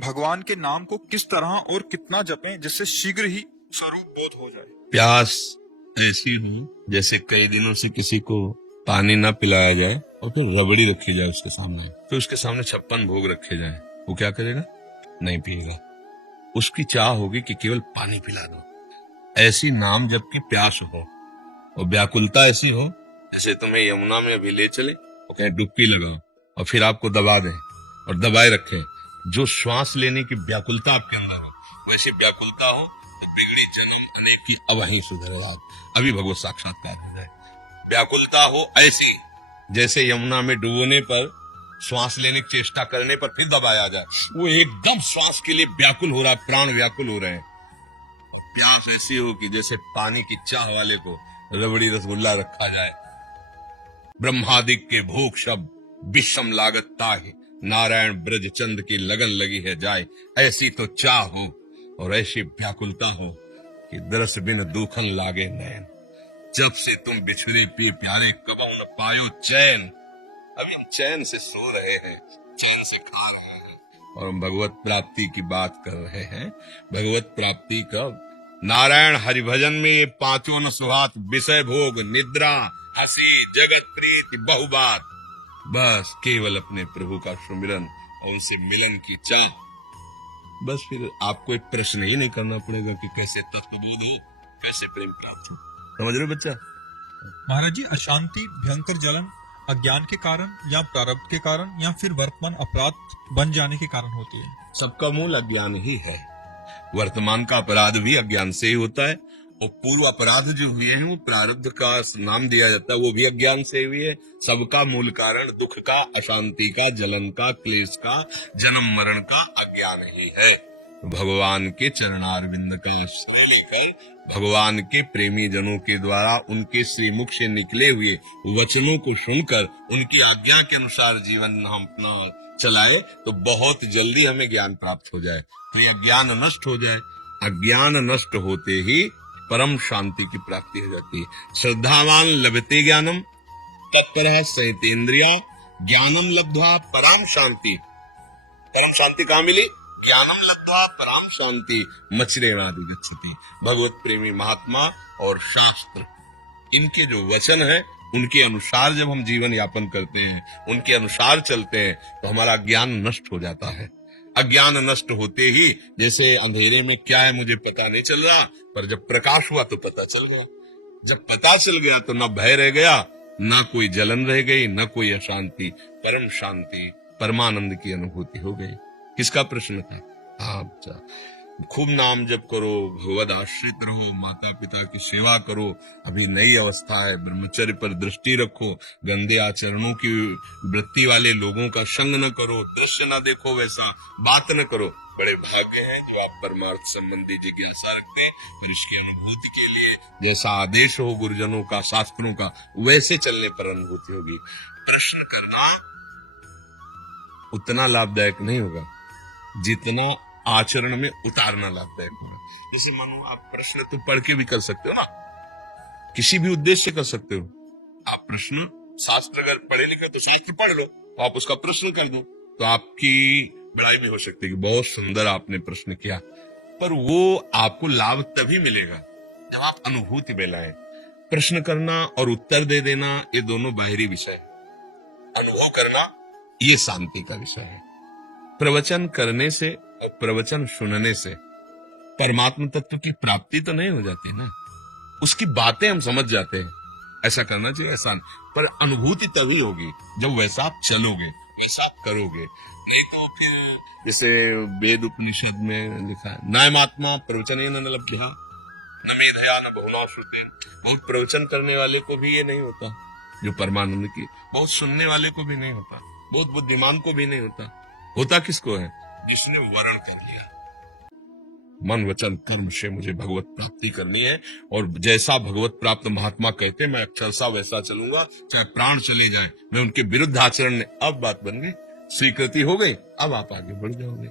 भगवान के नाम को किस तरह और कितना जपें जिससे शीघ्र ही स्वरूप बोध हो जाए। प्यास ऐसी हो जैसे कई दिनों से किसी को पानी ना पिलाया जाए और फिर रबड़ी रखी जाए उसके सामने, फिर उसके सामने 56 भोग रखे जाए, वो क्या करेगा? नहीं पिएगा। उसकी चाह होगी कि केवल पानी पिला दो। ऐसी नाम जबकि प्यास हो और व्याकुलता ऐसी हो जैसे तुम्हें यमुना में अभी ले चले और कहीं डुबकी लगाओ और फिर आपको दबा दें और दबाए रखें। जो श्वास लेने की व्याकुलता आपके अंदर हो वैसी व्याकुलता हो तो बिगड़ी जन्म अनेक की अब वहीं सुधरेगा, अभी भगवत साक्षात्कार हो जाए। व्याकुलता हो ऐसी जैसे यमुना में डूबने पर श्वास लेने की चेष्टा करने पर फिर दबाया जाए, वो एकदम श्वास के लिए व्याकुल हो रहा है, प्राण व्याकुल हो रहे हैं। प्यास ऐसी हो कि जैसे पानी की चाह वाले को रबड़ी रसगुल्ला रखा जाए। ब्रह्मादिक के भोग शब्द विषम लागत ताहि, नारायण ब्रज चंद की लगन लगी है जाए। ऐसी तो चाह हो और ऐसी व्याकुलता हो कि दरस बिन दूखन लागे नैन। जब से तुम बिछड़े पे प्यारे कबहू न पायो चैन। अभी चैन से सो रहे हैं, चैन से खा रहे हैं और हम भगवत प्राप्ति की बात कर रहे हैं। भगवत प्राप्ति कब? नारायण हरिभजन में ये पांचों न सुहात, विषय भोग निद्रा हंसी जगत प्रीति बहुबात। बस केवल अपने प्रभु का सुमिरन और उनसे मिलन की चाह। बस फिर आपको एक प्रश्न ही नहीं करना पड़ेगा कि कैसे तत्वबोध हो, कैसे प्रेम प्राप्त हो। समझ रहे हो बच्चा? महाराज जी, अशांति भयंकर जलन अज्ञान के कारण या प्रारब्ध के कारण या फिर वर्तमान अपराध बन जाने के कारण होती है। सबका मूल अज्ञान ही है। वर्तमान का अपराध भी अज्ञान से ही होता है और पूर्व अपराध जो हुए हैं वो प्रारब्ध का नाम दिया जाता है, वो भी अज्ञान से हुई है। सबका मूल कारण दुख का, अशांति का, जलन का, क्लेश का, जन्म मरण का अज्ञान ही है। भगवान के चरणारविंद का आश्रय लेकर भगवान के प्रेमी जनों के द्वारा उनके श्रीमुख से निकले हुए वचनों को सुनकर उनकी आज्ञा के अनुसार जीवन हम अपना चलाए तो बहुत जल्दी हमें ज्ञान प्राप्त हो जाए, तो अज्ञान नष्ट हो जाए। अज्ञान नष्ट होते ही परम शांति की प्राप्ति हो जाती है। श्रद्धावान लभते ज्ञानम तत्परः संयतेन्द्रिया ज्ञानम लब्ध्वा पराम शांति। परम शांति कहाँ मिली? ज्ञानम लब्ध्वा पराम शांति मच्रेणादि गच्छति। भगवत प्रेमी महात्मा और शास्त्र, इनके जो वचन है उनके अनुसार जब हम जीवन यापन करते हैं, उनके अनुसार चलते हैं तो हमारा ज्ञान नष्ट हो जाता है। अज्ञान नष्ट होते ही जैसे अंधेरे में क्या है मुझे पता नहीं चल रहा, पर जब प्रकाश हुआ तो पता चल गया। जब पता चल गया तो न भय रह गया, न कोई जलन रह गई, न कोई अशांति, परम शांति परमानंद की अनुभूति हो गई। किसका प्रश्न था? अच्छा, खूब नाम जप करो, भगवद आश्रित रहो, माता पिता की सेवा करो, अभी नई अवस्था है, ब्रह्मचर्य पर दृष्टि रखो, गंदे आचरणों की वृत्ति वाले लोगों का संग न करो, दृश्य न देखो, वैसा बात न करो। बड़े भाग्य हैं जो आप परमार्थ संबंधी जिज्ञासा रखते हैं, फिर इसकी अनुभूति के लिए जैसा आदेश हो गुरुजनों का, शास्त्रों का, वैसे चलने पर अनुभूति होगी। प्रश्न करना उतना लाभदायक नहीं होगा जितना आचरण में उतारना लाभदायक होगा। जैसे मानो आप प्रश्न तो पढ़ के भी कर सकते हो ना, किसी भी उद्देश्य से कर सकते हो। आप प्रश्न शास्त्र अगर पढ़े लिखे तो शास्त्र पढ़ लो, तो आप उसका प्रश्न कर दो तो आपकी बड़ाई भी हो सकती है कि बहुत सुंदर आपने प्रश्न किया, पर वो आपको लाभ तभी मिलेगा जब आप अनुभूति में लाए। प्रश्न करना और उत्तर दे देना ये दोनों बाहरी विषय है, अनुभव करना ये शांति का विषय है। प्रवचन करने से और प्रवचन सुनने से परमात्मा तत्व की प्राप्ति तो नहीं हो जाती ना, उसकी बातें हम समझ जाते हैं, ऐसा करना चाहिए ऐसा, पर अनुभूति तभी होगी जब वैसा आप चलोगे, वैसा आप करोगे। नहीं तो फिर जैसे वेद उपनिषद में लिखा है, नायमात्मा प्रवचनेन न लभ्यः न मेधया न बहुना श्रुतेन। बहुत प्रवचन करने वाले को भी ये नहीं होता जो परमानंद की, बहुत सुनने वाले को भी नहीं होता, बहुत बुद्धिमान को भी नहीं होता। होता किसको है? जिसने वर्ण कर लिया, मन वचन कर्म से मुझे भगवत प्राप्ति करनी है और जैसा भगवत प्राप्त महात्मा कहते मैं अक्षरशः वैसा चलूंगा, चाहे प्राण चले जाए, मैं उनके विरुद्ध आचरण। अब बात बन गई, स्वीकृति हो गई, अब आप आगे बढ़ जाओगे।